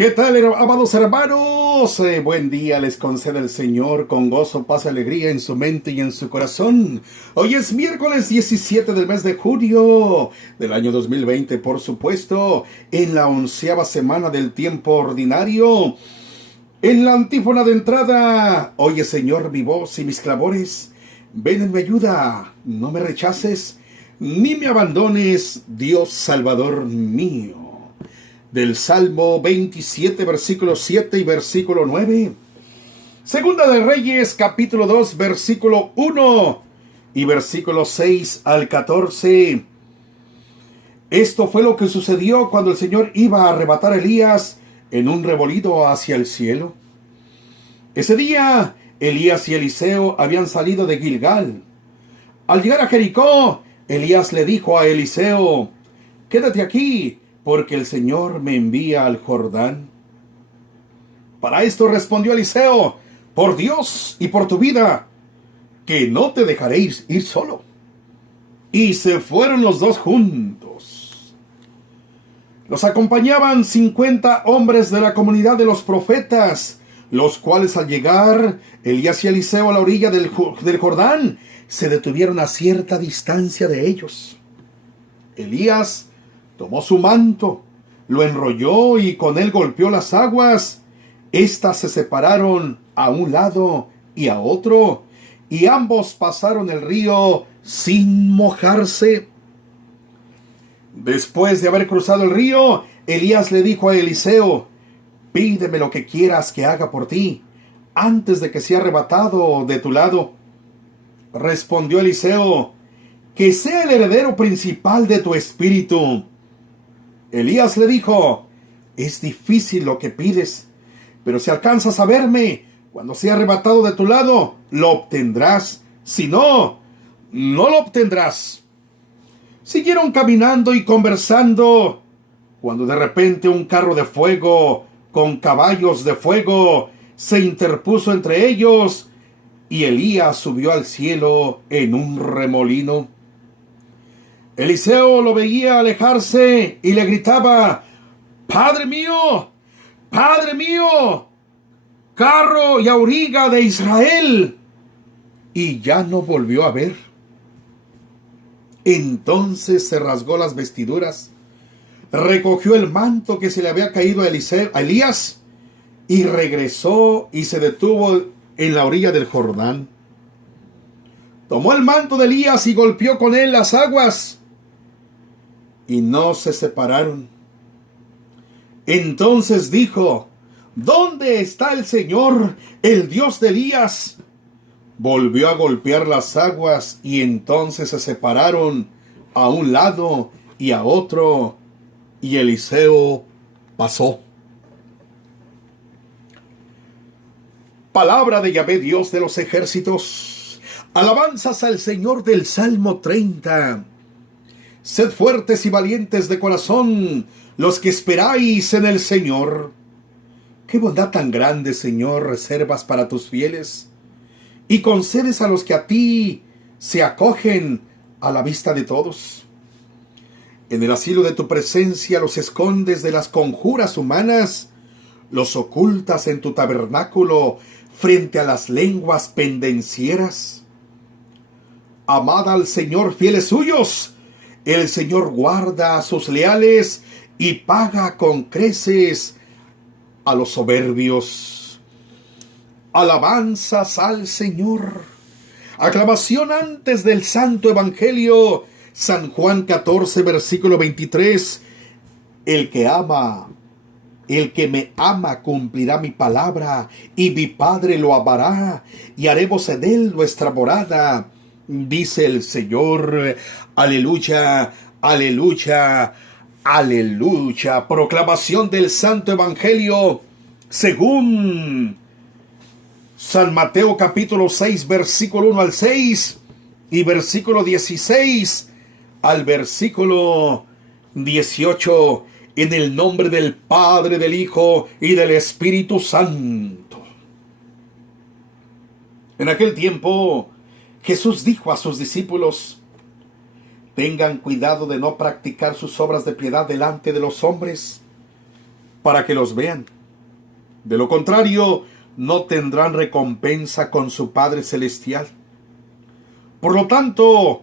¿Qué tal, amados hermanos? Buen día les concede el Señor con gozo, paz y alegría en su mente y en su corazón. Hoy es miércoles 17 del mes de julio del año 2020, por supuesto, en la 11ª semana del tiempo ordinario. En la antífona de entrada: Oye, Señor, mi voz y mis clamores, ven en mi ayuda, no me rechaces, ni me abandones, Dios Salvador mío. Del Salmo 27, versículo 7 y versículo 9. Segunda de Reyes, capítulo 2, versículo 1 y versículo 6 al 14. Esto fue lo que sucedió cuando el Señor iba a arrebatar a Elías en un revolío hacia el cielo. Ese día, Elías y Eliseo habían salido de Gilgal. Al llegar a Jericó, Elías le dijo a Eliseo: «Quédate aquí, porque el Señor me envía al Jordán». Para esto respondió Eliseo: «Por Dios y por tu vida, que no te dejaré ir solo». Y se fueron los dos juntos. Los acompañaban 50 hombres de la comunidad de los profetas, los cuales al llegar Elías y Eliseo a la orilla del Jordán, se detuvieron a cierta distancia de ellos. Elías tomó su manto, lo enrolló y con él golpeó las aguas. Estas se separaron a un lado y a otro, y ambos pasaron el río sin mojarse. Después de haber cruzado el río, Elías le dijo a Eliseo: «Pídeme lo que quieras que haga por ti, antes de que sea arrebatado de tu lado». Respondió Eliseo: «Que sea el heredero principal de tu espíritu». Elías le dijo: «Es difícil lo que pides, pero si alcanzas a verme cuando sea arrebatado de tu lado, lo obtendrás. Si no, no lo obtendrás». Siguieron caminando y conversando, cuando de repente un carro de fuego con caballos de fuego se interpuso entre ellos, y Elías subió al cielo en un remolino. Eliseo lo veía alejarse y le gritaba: «¡Padre mío! ¡Padre mío! ¡Carro y auriga de Israel!». Y ya no volvió a ver. Entonces se rasgó las vestiduras, recogió el manto que se le había caído a Elías, y regresó y se detuvo en la orilla del Jordán. Tomó el manto de Elías y golpeó con él las aguas, y no se separaron. Entonces dijo: «¿Dónde está el Señor, el Dios de Elías?». Volvió a golpear las aguas, y entonces se separaron a un lado y a otro, y Eliseo pasó. Palabra de Yahvé, Dios de los ejércitos. Alabanzas al Señor del Salmo 30. Sed fuertes y valientes de corazón, los que esperáis en el Señor. Qué bondad tan grande, Señor, reservas para tus fieles, y concedes a los que a ti se acogen a la vista de todos. En el asilo de tu presencia los escondes de las conjuras humanas, los ocultas en tu tabernáculo frente a las lenguas pendencieras. Amad al Señor, fieles suyos. El Señor guarda a sus leales y paga con creces a los soberbios. Alabanzas al Señor. Aclamación antes del Santo Evangelio. San Juan 14, versículo 23. El que me ama cumplirá mi palabra, y mi Padre lo amará, y haremos en él nuestra morada, dice el Señor. Aleluya, aleluya, aleluya. Proclamación del Santo Evangelio según San Mateo, capítulo 6, versículo 1 al 6 y versículo 16 al versículo 18. En el nombre del Padre, del Hijo y del Espíritu Santo. En aquel tiempo, Jesús dijo a sus discípulos: «Tengan cuidado de no practicar sus obras de piedad delante de los hombres, para que los vean. De lo contrario, no tendrán recompensa con su Padre Celestial. Por lo tanto,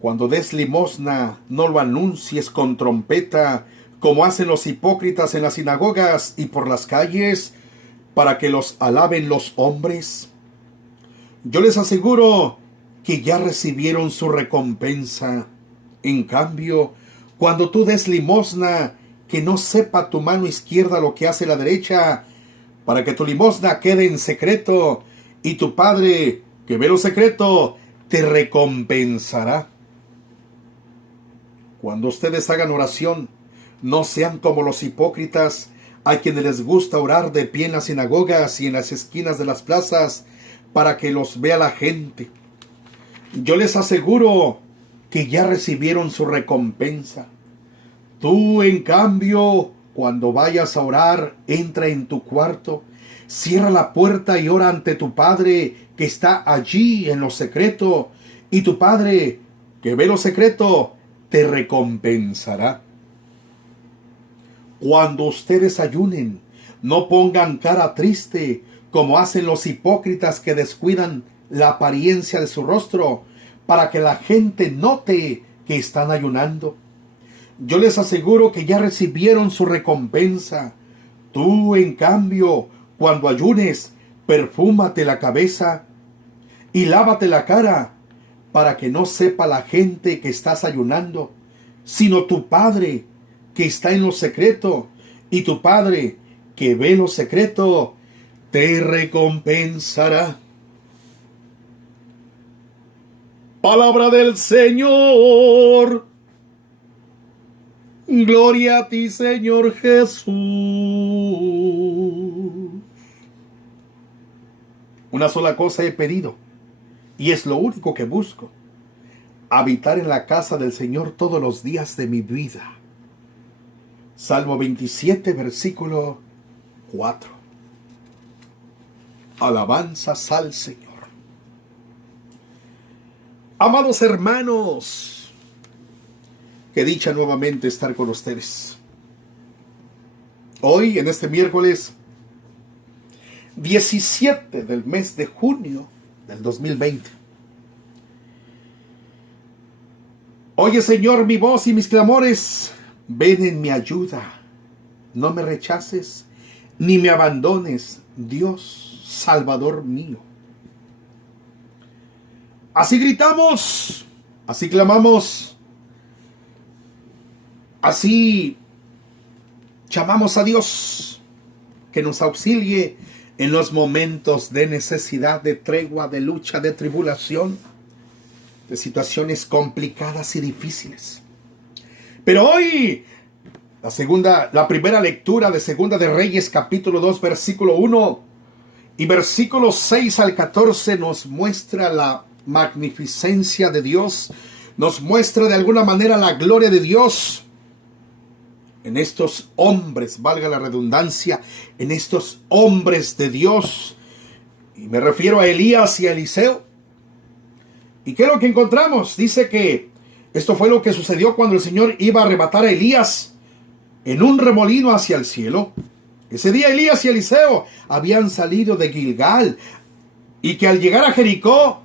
cuando des limosna, no lo anuncies con trompeta, como hacen los hipócritas en las sinagogas y por las calles, para que los alaben los hombres. Yo les aseguro que ya recibieron su recompensa. En cambio, cuando tú des limosna, que no sepa tu mano izquierda lo que hace la derecha, para que tu limosna quede en secreto, y tu Padre, que ve lo secreto, te recompensará. Cuando ustedes hagan oración, no sean como los hipócritas, a quienes les gusta orar de pie en las sinagogas y en las esquinas de las plazas, para que los vea la gente. Yo les aseguro que ya recibieron su recompensa. Tú, en cambio, cuando vayas a orar, entra en tu cuarto, cierra la puerta y ora ante tu Padre que está allí en lo secreto, y tu Padre que ve lo secreto te recompensará. Cuando ustedes ayunen, no pongan cara triste como hacen los hipócritas que descuidan la apariencia de su rostro para que la gente note que están ayunando. Yo les aseguro que ya recibieron su recompensa. Tú, en cambio, cuando ayunes, perfúmate la cabeza y lávate la cara, para que no sepa la gente que estás ayunando, sino tu Padre que está en lo secreto, y tu Padre que ve lo secreto te recompensará. Palabra del Señor. Gloria a ti, Señor Jesús. Una sola cosa he pedido, y es lo único que busco: habitar en la casa del Señor todos los días de mi vida. Salmo 27, versículo 4. Alabanzas al Señor. Amados hermanos, qué dicha nuevamente estar con ustedes. Hoy, en este miércoles 17 del mes de junio del 2020. Oye, Señor, mi voz y mis clamores. Ven en mi ayuda. No me rechaces ni me abandones, Dios, Salvador mío. Así gritamos, así clamamos, así llamamos a Dios que nos auxilie en los momentos de necesidad, de tregua, de lucha, de tribulación, de situaciones complicadas y difíciles. Pero hoy, la primera lectura de Segunda de Reyes, capítulo 2, versículo 1 y versículos 6 al 14 nos muestra la magnificencia de Dios, nos muestra de alguna manera la gloria de Dios en estos hombres, valga la redundancia, en estos hombres de Dios. Y me refiero a Elías y a Eliseo. ¿Y qué es lo que encontramos? Dice que esto fue lo que sucedió cuando el Señor iba a arrebatar a Elías en un remolino hacia el cielo. Ese día Elías y Eliseo habían salido de Gilgal, y que al llegar a Jericó,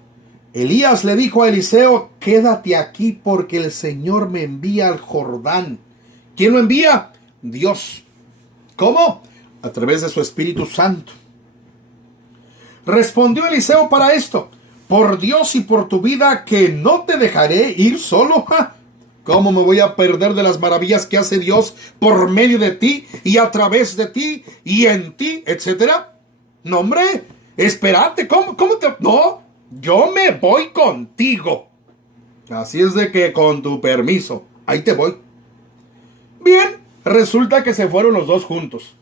Elías le dijo a Eliseo: quédate aquí porque el Señor me envía al Jordán. ¿Quién lo envía? Dios. ¿Cómo? A través de su Espíritu Santo. Respondió Eliseo para esto: por Dios y por tu vida que no te dejaré ir solo. ¿Cómo me voy a perder de las maravillas que hace Dios por medio de ti y a través de ti y en ti, etcétera? No, hombre, espérate, ¿cómo te...? No, yo me voy contigo. Así es de que, con tu permiso, ahí te voy. Bien, resulta que se fueron los dos juntos.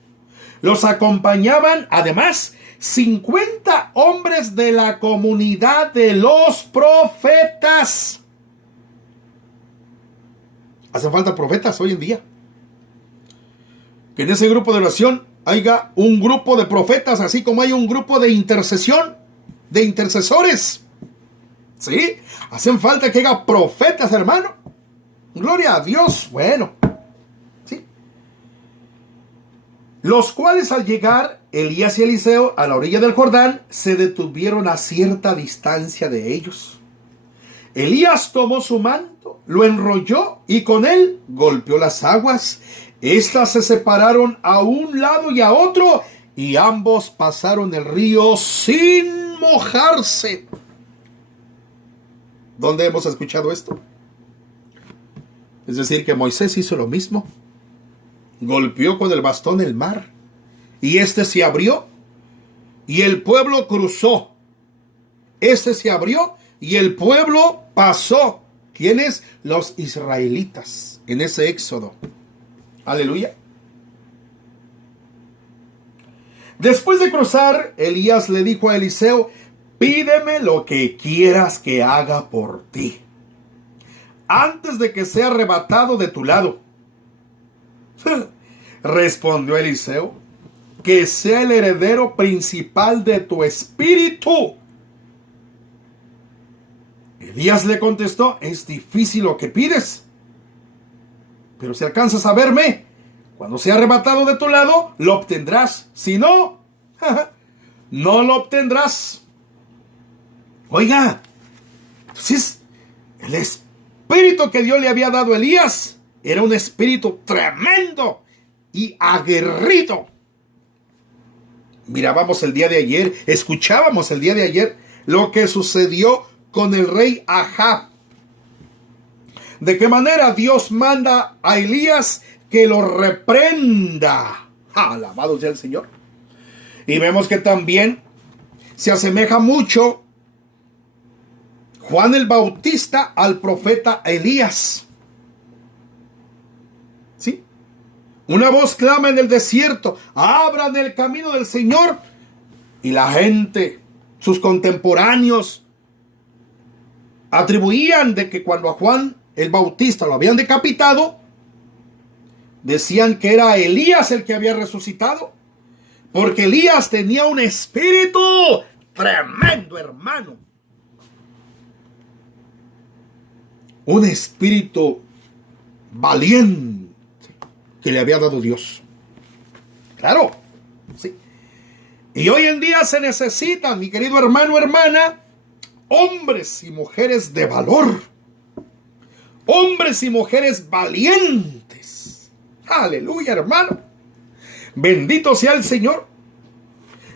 Los acompañaban, además, 50 hombres de la comunidad de los profetas. Hacen falta profetas hoy en día. Que en ese grupo de oración haya un grupo de profetas, así como hay un grupo de intercesión, de intercesores. ¿Sí? Hacen falta que haya profetas, hermano. Gloria a Dios. Bueno, ¿sí? los cuales al llegar Elías y Eliseo a la orilla del Jordán, se detuvieron a cierta distancia de ellos. Elías tomó su manto, lo enrolló y con él golpeó las aguas. Estas se separaron a un lado y a otro, y ambos pasaron el río sin mojarse. ¿Dónde hemos escuchado esto? Es decir, que Moisés hizo lo mismo. Golpeó con el bastón el mar, y este se abrió, y el pueblo cruzó. Este se abrió, y el pueblo pasó. ¿Quiénes? Los israelitas, en ese éxodo. Aleluya. Después de cruzar, Elías le dijo a Eliseo: pídeme lo que quieras que haga por ti, antes de que sea arrebatado de tu lado. Respondió Eliseo: que sea el heredero principal de tu espíritu. Elías le contestó: es difícil lo que pides, pero si alcanzas a verme, cuando sea arrebatado de tu lado, lo obtendrás. Si no, no lo obtendrás. Oiga, entonces el espíritu que Dios le había dado a Elías era un espíritu tremendo y aguerrido. Mirábamos el día de ayer, escuchábamos el día de ayer lo que sucedió con el rey Ahab. De qué manera Dios manda a Elías que lo reprenda. Alabado sea el Señor. Y vemos que también se asemeja mucho Juan el Bautista al profeta Elías. ¿Sí? Una voz clama en el desierto: abran el camino del Señor. Y la gente, sus contemporáneos, atribuían de que cuando a Juan el Bautista lo habían decapitado, decían que era Elías el que había resucitado, porque Elías tenía un espíritu tremendo, hermano. Un espíritu valiente que le había dado Dios. Claro, sí. Y hoy en día se necesitan, mi querido hermano, hermana, hombres y mujeres de valor. Hombres y mujeres valientes. Aleluya, hermano. Bendito sea el Señor.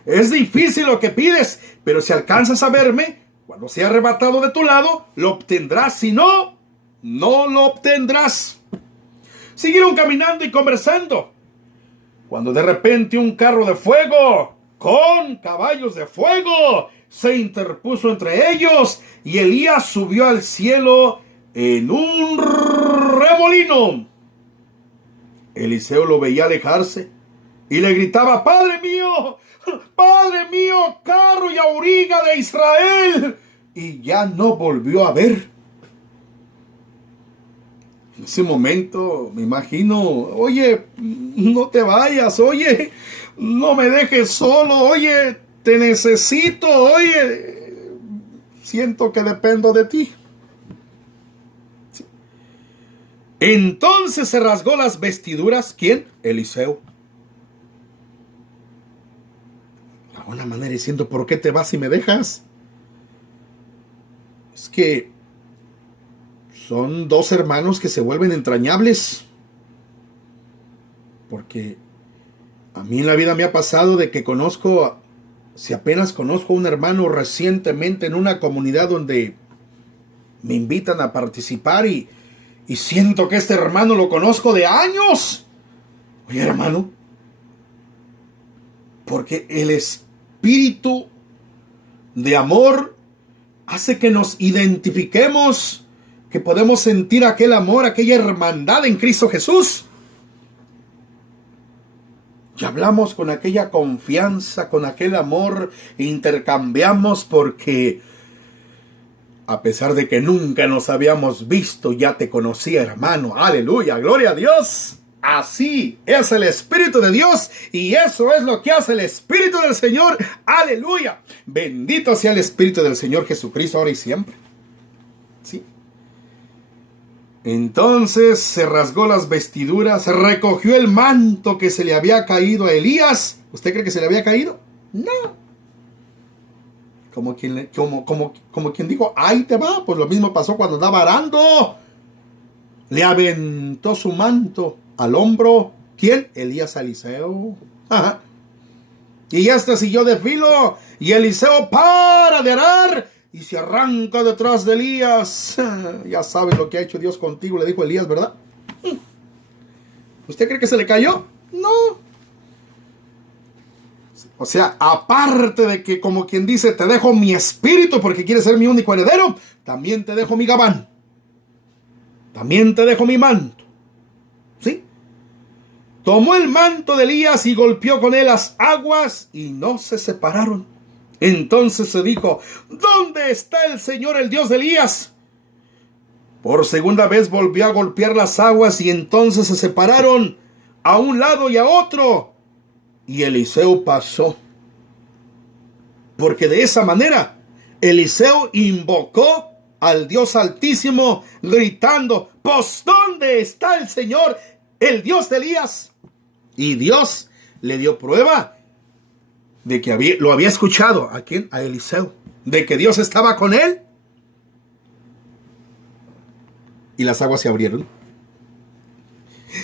Es difícil lo que pides, pero si alcanzas a verme, cuando sea arrebatado de tu lado, lo obtendrás. Si no, no lo obtendrás. Siguieron caminando y conversando, cuando de repente un carro de fuego con caballos de fuego se interpuso entre ellos, y Elías subió al cielo en un remolino. Eliseo lo veía alejarse y le gritaba: Padre mío, carro y auriga de Israel. Y ya no volvió a ver. En ese momento me imagino: oye, no te vayas, oye, no me dejes solo, oye, te necesito, oye, siento que dependo de ti. Sí. Entonces se rasgó las vestiduras. ¿Quién? Eliseo. De alguna manera diciendo: ¿por qué te vas y me dejas? Es que son dos hermanos que se vuelven entrañables. Porque a mí en la vida me ha pasado de que si apenas conozco a un hermano recientemente en una comunidad donde me invitan a participar y siento que este hermano lo conozco de años. Oye, hermano, porque el espíritu de amor hace que nos identifiquemos, que podemos sentir aquel amor, aquella hermandad en Cristo Jesús. Y hablamos con aquella confianza, con aquel amor, e intercambiamos porque a pesar de que nunca nos habíamos visto, ya te conocía, hermano. Aleluya, gloria a Dios. Así es el Espíritu de Dios, y eso es lo que hace el Espíritu del Señor. Aleluya. Bendito sea el Espíritu del Señor Jesucristo ahora y siempre. ¿Sí? Entonces se rasgó las vestiduras, recogió el manto que se le había caído a Elías. ¿Usted cree que se le había caído? No. Como quien dijo, ahí te va. Pues lo mismo pasó cuando andaba arando. Le aventó su manto al hombro. ¿Quién? Elías a Eliseo. Ajá. Y este siguió de filo. Y Eliseo para de arar y se arranca detrás de Elías. Ya sabes lo que ha hecho Dios contigo, le dijo Elías, ¿verdad? ¿Usted cree que se le cayó? No. O sea, aparte de que, como quien dice, te dejo mi espíritu porque quieres ser mi único heredero, también te dejo mi gabán. También te dejo mi manto. ¿Sí? Tomó el manto de Elías y golpeó con él las aguas y no se separaron. Entonces se dijo, ¿dónde está el Señor, el Dios de Elías? Por segunda vez volvió a golpear las aguas y entonces se separaron a un lado y a otro. Y Eliseo pasó. Porque de esa manera Eliseo invocó al Dios Altísimo gritando, pues ¿dónde está el Señor, el Dios de Elías? Y Dios le dio prueba de que lo había escuchado. ¿A quién? A Eliseo. De que Dios estaba con él. Y las aguas se abrieron.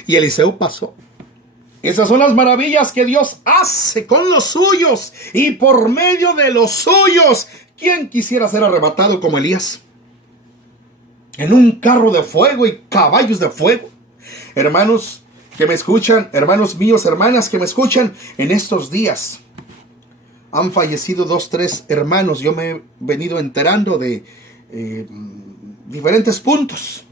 Y Eliseo pasó. Esas son las maravillas que Dios hace con los suyos. Y por medio de los suyos. ¿Quién quisiera ser arrebatado como Elías? En un carro de fuego y caballos de fuego. Hermanos que me escuchan, hermanos míos, hermanas que me escuchan, en estos días han fallecido 2, 3 hermanos. Yo me he venido enterando de diferentes puntos.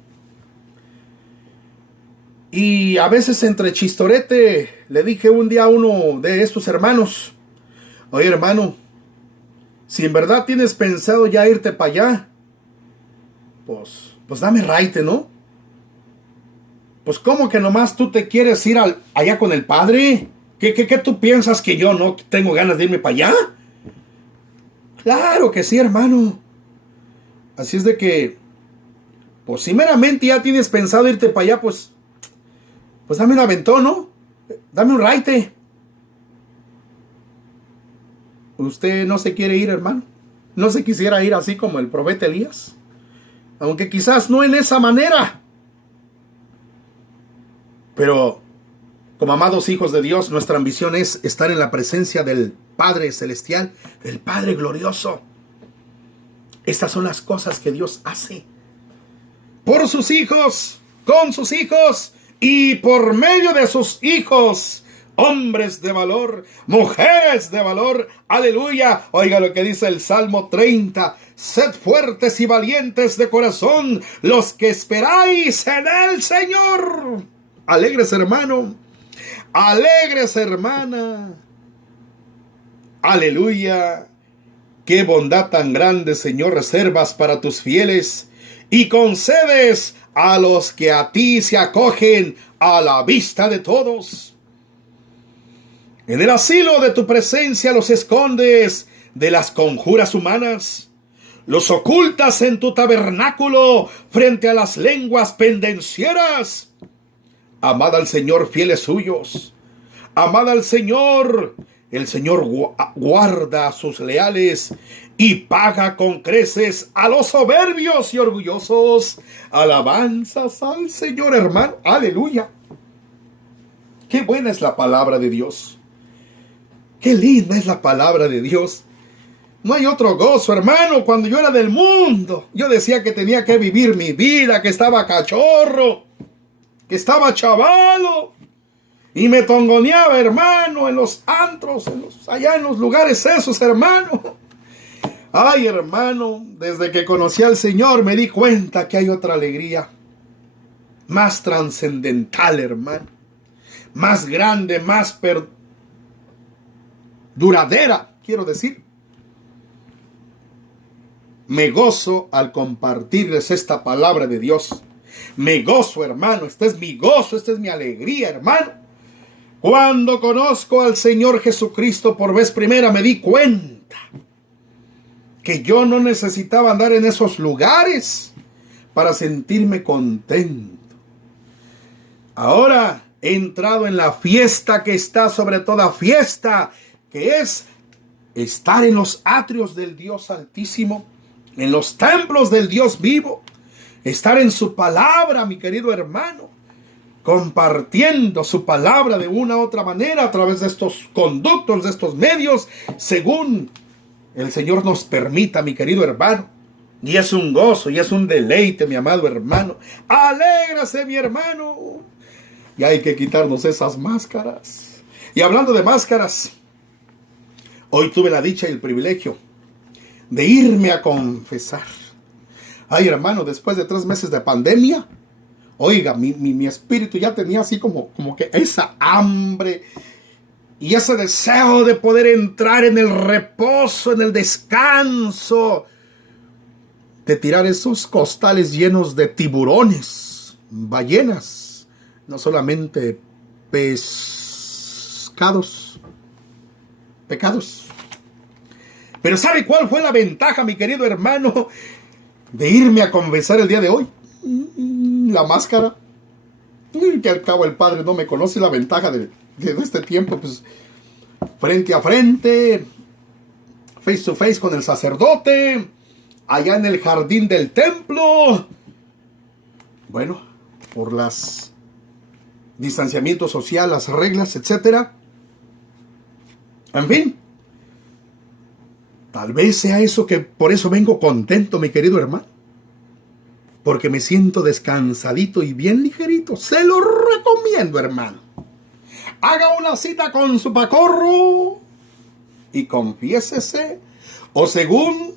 Y a veces entre chistorete le dije un día a uno de estos hermanos, oye hermano, si en verdad tienes pensado ya irte para allá, pues dame raite, ¿no? Pues ¿cómo que nomás tú te quieres ir allá con el Padre? ¿Qué tú piensas que yo no tengo ganas de irme para allá? Claro que sí, hermano. Así es de que, pues si meramente ya tienes pensado irte para allá, pues dame un aventón, ¿no? Dame un raite. ¿Usted no se quiere ir, hermano? ¿No se quisiera ir así como el profeta Elías? Aunque quizás no en esa manera. Pero como amados hijos de Dios, nuestra ambición es estar en la presencia del Padre Celestial, el Padre Glorioso. Estas son las cosas que Dios hace por sus hijos, con sus hijos y por medio de sus hijos. Hombres de valor, mujeres de valor, aleluya. Oiga lo que dice el Salmo 30. Sed fuertes y valientes de corazón, los que esperáis en el Señor. Alegres, hermano. Alegres, hermana. Aleluya. Qué bondad tan grande, Señor, reservas para tus fieles y concedes a los que a ti se acogen a la vista de todos. En el asilo de tu presencia los escondes de las conjuras humanas. Los ocultas en tu tabernáculo frente a las lenguas pendencieras. Amad al Señor, fieles suyos. Amad al Señor. El Señor guarda a sus leales y paga con creces a los soberbios y orgullosos. Alabanzas al Señor, hermano. Aleluya. Qué buena es la palabra de Dios. Qué linda es la palabra de Dios. No hay otro gozo, hermano. Cuando yo era del mundo, yo decía que tenía que vivir mi vida, que estaba cachorro, que estaba chavalo, y me tongoneaba, hermano, en los antros, allá en los lugares esos, hermano. Ay, hermano, desde que conocí al Señor me di cuenta que hay otra alegría más trascendental, hermano, más grande, más duradera, quiero decir. Me gozo al compartirles esta palabra de Dios. Me gozo, hermano. Este es mi gozo, esta es mi alegría, hermano. Cuando conozco al Señor Jesucristo por vez primera, me di cuenta que yo no necesitaba andar en esos lugares para sentirme contento. Ahora he entrado en la fiesta que está sobre toda fiesta, que es estar en los atrios del Dios Altísimo, en los templos del Dios vivo, estar en su palabra, mi querido hermano, compartiendo su palabra de una u otra manera a través de estos conductos, de estos medios, según el Señor nos permita, mi querido hermano. Y es un gozo y es un deleite, mi amado hermano. Alégrase, mi hermano. Y hay que quitarnos esas máscaras. Y hablando de máscaras, hoy tuve la dicha y el privilegio de irme a confesar. Ay, hermano, después de 3 meses de pandemia, oiga, mi espíritu ya tenía así como que esa hambre y ese deseo de poder entrar en el reposo, en el descanso, de tirar esos costales llenos de tiburones, ballenas, no solamente pecados. Pero ¿sabe cuál fue la ventaja, mi querido hermano, de irme a confesar el día de hoy? La máscara. Que al cabo el Padre no me conoce. La ventaja de este tiempo, pues frente a frente, face to face con el sacerdote, allá en el jardín del templo. Bueno, por las distanciamiento social, las reglas, etcétera. En fin, tal vez sea eso, que por eso vengo contento, mi querido hermano, porque me siento descansadito y bien ligerito. Se lo recomiendo, hermano. Haga una cita con su pacorro y confiésese, o según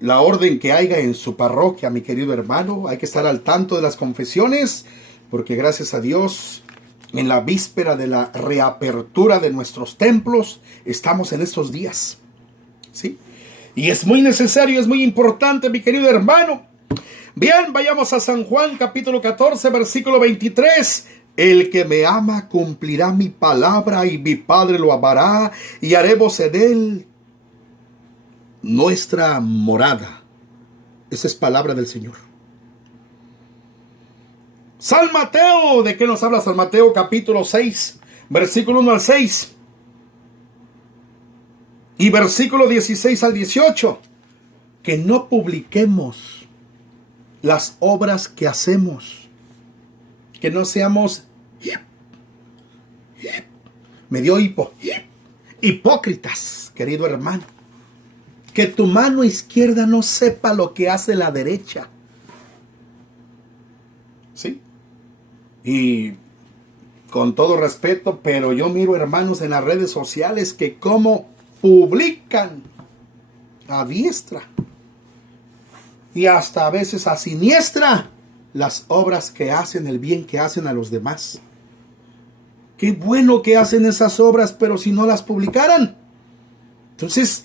la orden que haya en su parroquia, mi querido hermano. Hay que estar al tanto de las confesiones, porque gracias a Dios, en la víspera de la reapertura de nuestros templos, estamos en estos días, ¿sí? Y es muy necesario, es muy importante, mi querido hermano. Bien, vayamos a San Juan, capítulo 14, versículo 23. El que me ama cumplirá mi palabra, y mi Padre lo amará, y haremos en él nuestra morada. Esa es palabra del Señor. San Mateo, ¿de qué nos habla San Mateo? Capítulo 6, versículo 1 al 6. Y versículo 16 al 18. Que no publiquemos las obras que hacemos. Que no seamos hipócritas, querido hermano. Que tu mano izquierda no sepa lo que hace la derecha. ¿Sí? Y con todo respeto, pero yo miro, hermanos, en las redes sociales que como publican a diestra y hasta a veces a siniestra las obras que hacen, el bien que hacen a los demás. Qué bueno que hacen esas obras, pero si no las publicaran, entonces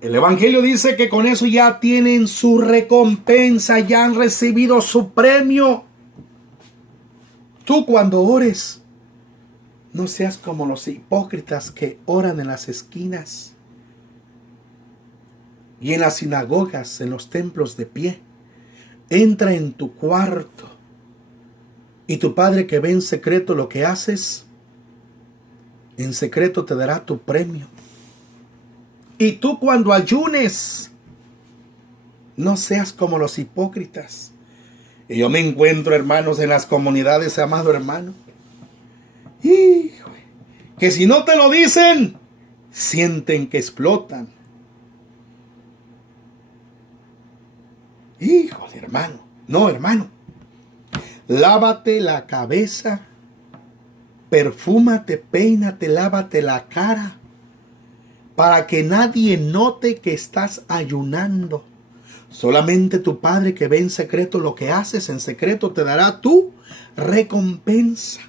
el Evangelio dice que con eso ya tienen su recompensa, ya han recibido su premio. Tú, cuando ores, no seas como los hipócritas que oran en las esquinas y en las sinagogas, en los templos de pie. Entra en tu cuarto, y tu Padre que ve en secreto lo que haces, en secreto te dará tu premio. Y tú, cuando ayunes, no seas como los hipócritas. Y yo me encuentro, hermanos, en las comunidades, amado hermano. Híjole, que si no te lo dicen, sienten que explotan. Híjole, hermano. No, hermano. Lávate la cabeza, perfúmate, peínate, lávate la cara, para que nadie note que estás ayunando. Solamente tu Padre que ve en secreto lo que haces, en secreto te dará tu recompensa.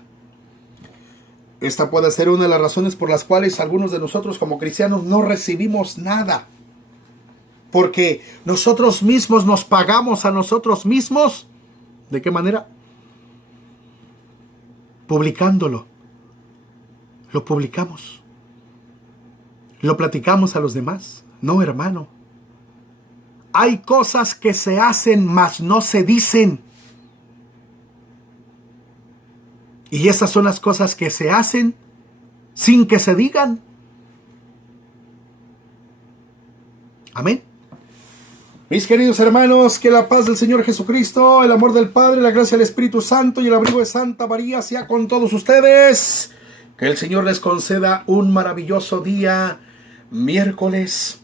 Esta puede ser una de las razones por las cuales algunos de nosotros como cristianos no recibimos nada. Porque nosotros mismos nos pagamos a nosotros mismos. ¿De qué manera? Publicándolo. Lo publicamos. Lo platicamos a los demás. No, hermano. Hay cosas que se hacen, mas no se dicen. Y esas son las cosas que se hacen sin que se digan. Amén. Mis queridos hermanos, que la paz del Señor Jesucristo, el amor del Padre, la gracia del Espíritu Santo y el abrigo de Santa María sea con todos ustedes. Que el Señor les conceda un maravilloso día, miércoles